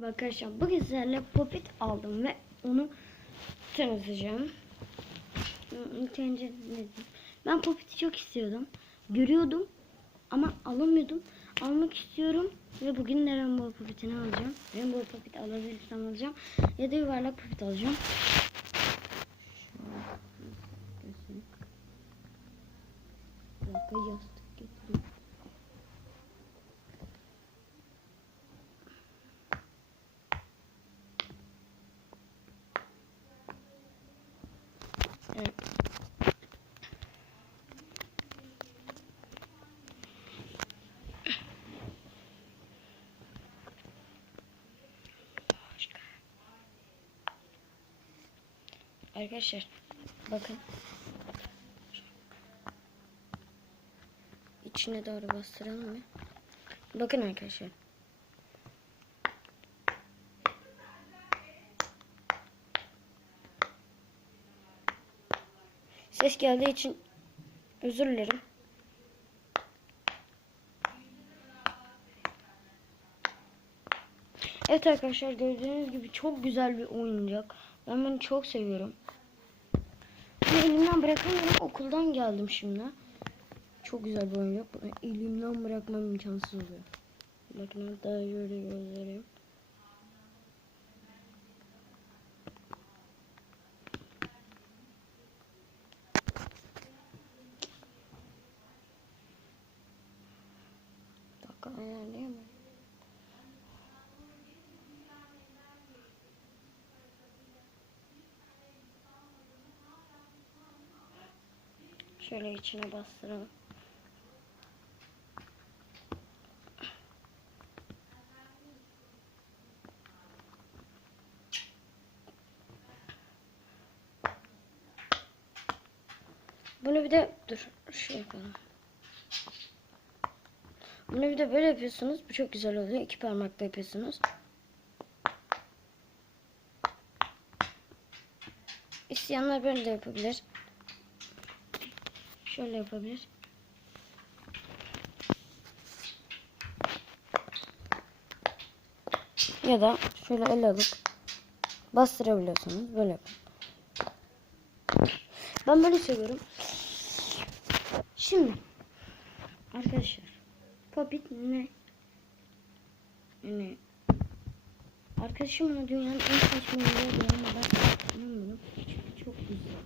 Merhaba arkadaşlar. Bugün sizlerle popit aldım ve onu tanıtacağım. İlk? Ben popiti çok istiyordum. Görüyordum ama alamıyordum. Almak istiyorum ve bugün de Rainbow popitini alacağım. Rainbow popit alabilirsem alacağım. Ya da yuvarlak popit alacağım. Şöyle göstereyim. Bir dakika yastık getireyim. Evet. Arkadaşlar bakın. İçine doğru bastıralım mı? Bakın arkadaşlar. Ses geldiği için özür dilerim. Evet arkadaşlar gördüğünüz gibi çok güzel bir oyuncak. Ben bunu çok seviyorum. Elimden bırakamıyorum. Okuldan geldim şimdi. Çok güzel bir oyuncak. Bunu elimden bırakmam imkansız oluyor. Bakın hatta şöyle göstereyim. Dakika ayarlayamam. Şöyle içine bastıralım. Bunu bir de dur şey yapalım. Bunu bir de böyle yapıyorsunuz. Bu çok güzel oluyor. İki parmakla yapıyorsunuz. İsteyenler böyle de yapabilir. Şöyle yapabilir. Ya da şöyle el alıp bastırabiliyorsunuz. Böyle yapın. Ben böyle seviyorum. Şimdi arkadaşlar Popit ne? Ne? Arkadaşım ona dünyanın en saçma oyuncağı diyor ama ben inanmıyorum. Çünkü çok güzel.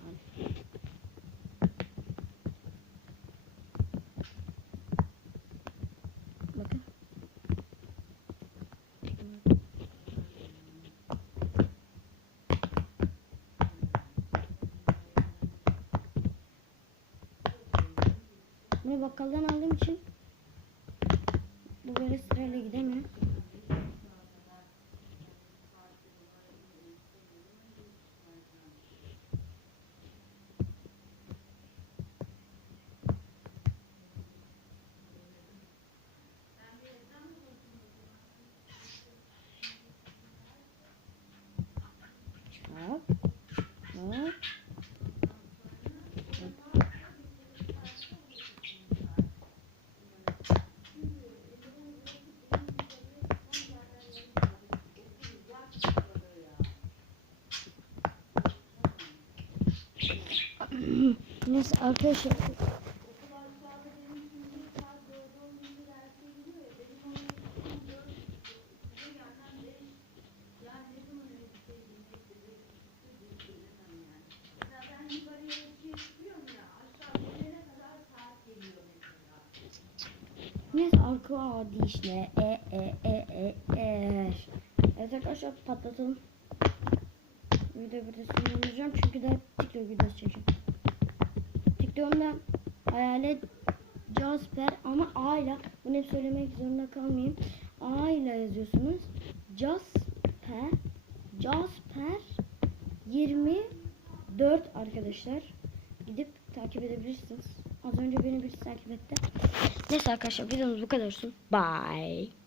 Bakın. Bunu bakkaldan aldığım için bu böyle sırayla gidemiyor. Neyse arkadaşlar. Neyse arka adi işte. E e e e e. Evet arkadaşlar patlatalım. Video videosunu durduracağım çünkü de TikTok videosu çekeceğim. TikTok'umda hayalet Jasper ama A ile bunu hep söylemek zorunda kalmayayım. A ile yazıyorsunuz. Jasper Jasper 24 arkadaşlar. Gidip takip edebilirsiniz. Az önce beni birisi takip etti. Neyse arkadaşlar videomuz bu kadar olsun. Bye.